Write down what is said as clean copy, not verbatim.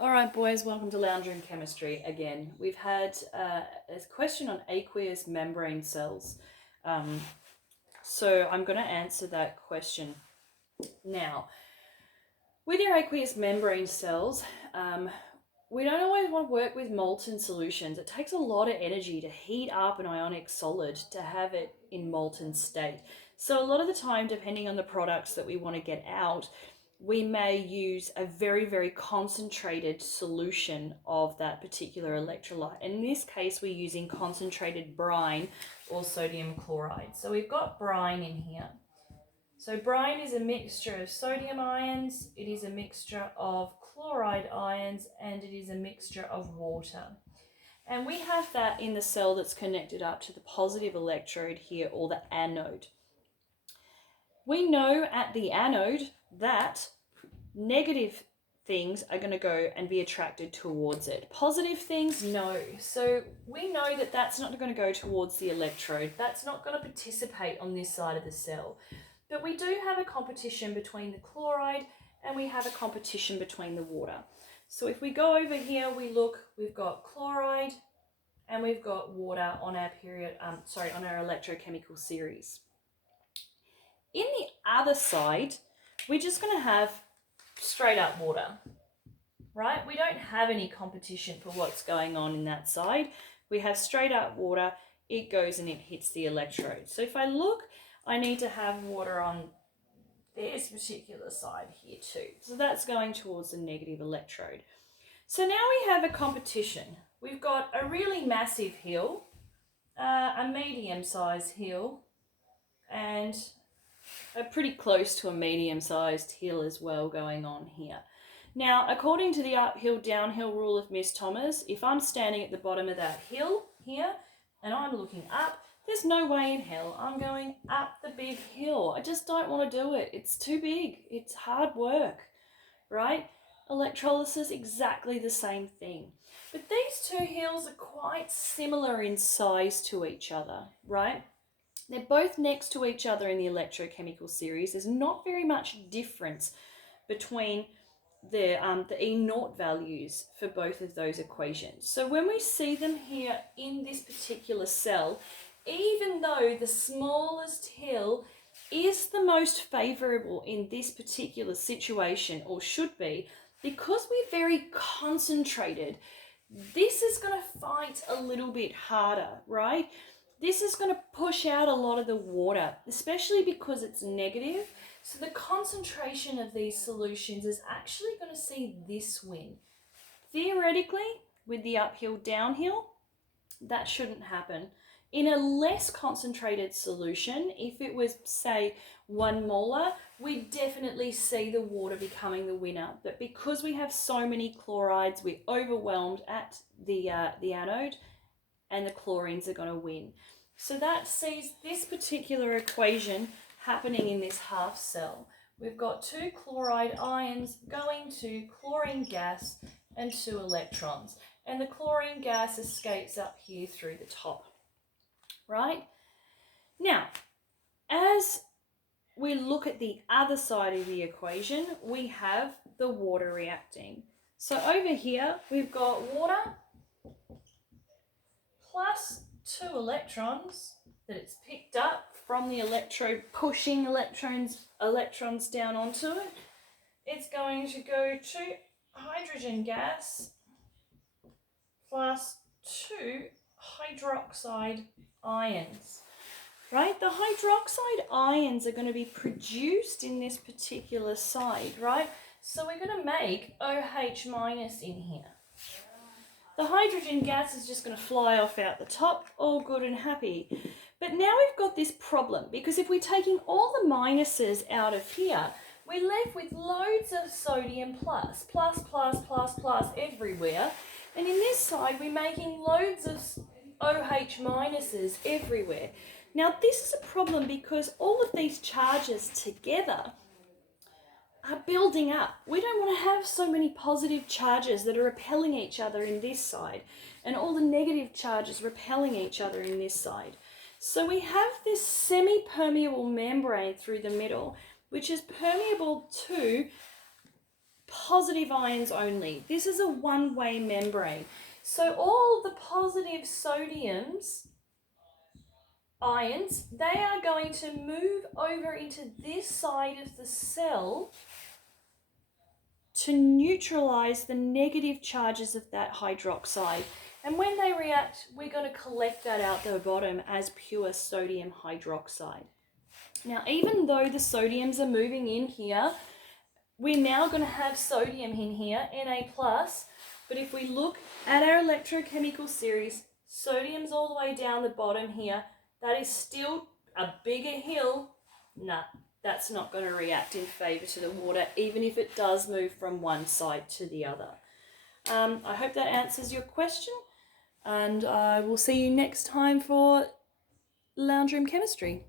All right, boys, welcome to Lounge Room Chemistry again. We've had a question on aqueous membrane cells. So I'm going to answer that question now. With your aqueous membrane cells, we don't always want to work with molten solutions. It takes a lot of energy to heat up an ionic solid to have it in molten state. So a lot of the time, depending on the products that we want to get out, we may use a very, very concentrated solution of that particular electrolyte. In this case, we're using concentrated brine or sodium chloride. So we've got brine in here. So brine is a mixture of sodium ions, it is a mixture of chloride ions, and it is a mixture of water. And we have that in the cell that's connected up to the positive electrode here, or the anode. We know at the anode that negative things are going to go and be attracted towards it. Positive things, no. So we know that that's not going to go towards the electrode. That's not going to participate on this side of the cell. But we do have a competition between the chloride and we have a competition between the water. So if we go over here, we look, we've got chloride and we've got water on our on our electrochemical series. In the other side, we're just going to have straight up water, right? We don't have any competition for what's going on in that side. We have straight up water, it goes and it hits the electrode. So if I look, I need to have water on this particular side here too. So that's going towards the negative electrode. So now we have a competition. We've got a really massive hill, a medium-sized hill, and a pretty close to a medium-sized hill as well going on here. Now, according to the uphill-downhill rule of Miss Thomas, if I'm standing at the bottom of that hill here and I'm looking up, there's no way in hell I'm going up the big hill. I just don't want to do it. It's too big. It's hard work, right? Electrolysis, exactly the same thing. But these two hills are quite similar in size to each other, right? They're both next to each other in the electrochemical series. There's not very much difference between the E0 values for both of those equations. So when we see them here in this particular cell, even though the smallest hill is the most favorable in this particular situation, or should be, because we're very concentrated, this is going to fight a little bit harder, right? This is going to push out a lot of the water, especially because it's negative. So the concentration of these solutions is actually going to see this win. Theoretically, with the uphill-downhill, that shouldn't happen. In a less concentrated solution, if it was, say, 1 molar, we definitely see the water becoming the winner. But because we have so many chlorides, we're overwhelmed at the anode, and the chlorines are going to win. So that sees this particular equation happening in this half cell. We've got 2 chloride ions going to chlorine gas and 2 electrons. And the chlorine gas escapes up here through the top, right? Now, as we look at the other side of the equation, we have the water reacting. So over here, we've got water plus 2 electrons that it's picked up from the electrode, pushing electrons down onto it. It's going to go to hydrogen gas plus 2 hydroxide ions, right? The hydroxide ions are going to be produced in this particular side, right? So we're going to make OH minus in here. The hydrogen gas is just going to fly off out the top, all good and happy. But now we've got this problem, because if we're taking all the minuses out of here, we're left with loads of sodium plus everywhere. And in this side, we're making loads of OH minuses everywhere. Now, this is a problem because all of these charges together are building up. We don't want to have so many positive charges that are repelling each other in this side, and all the negative charges repelling each other in this side. So we have this semi-permeable membrane through the middle, which is permeable to positive ions only. This is a one-way membrane. So all the positive ions, they are going to move over into this side of the cell to neutralize the negative charges of that hydroxide. And when they react, we're going to collect that out the bottom as pure sodium hydroxide. Now, even though the sodiums are moving in here, we're now going to have sodium in here, Na+, but if we look at our electrochemical series, sodium's all the way down the bottom here. That is still a bigger hill. Nah, that's not going to react in favour to the water, even if it does move from one side to the other. I hope that answers your question, and I will see you next time for Lounge Room Chemistry.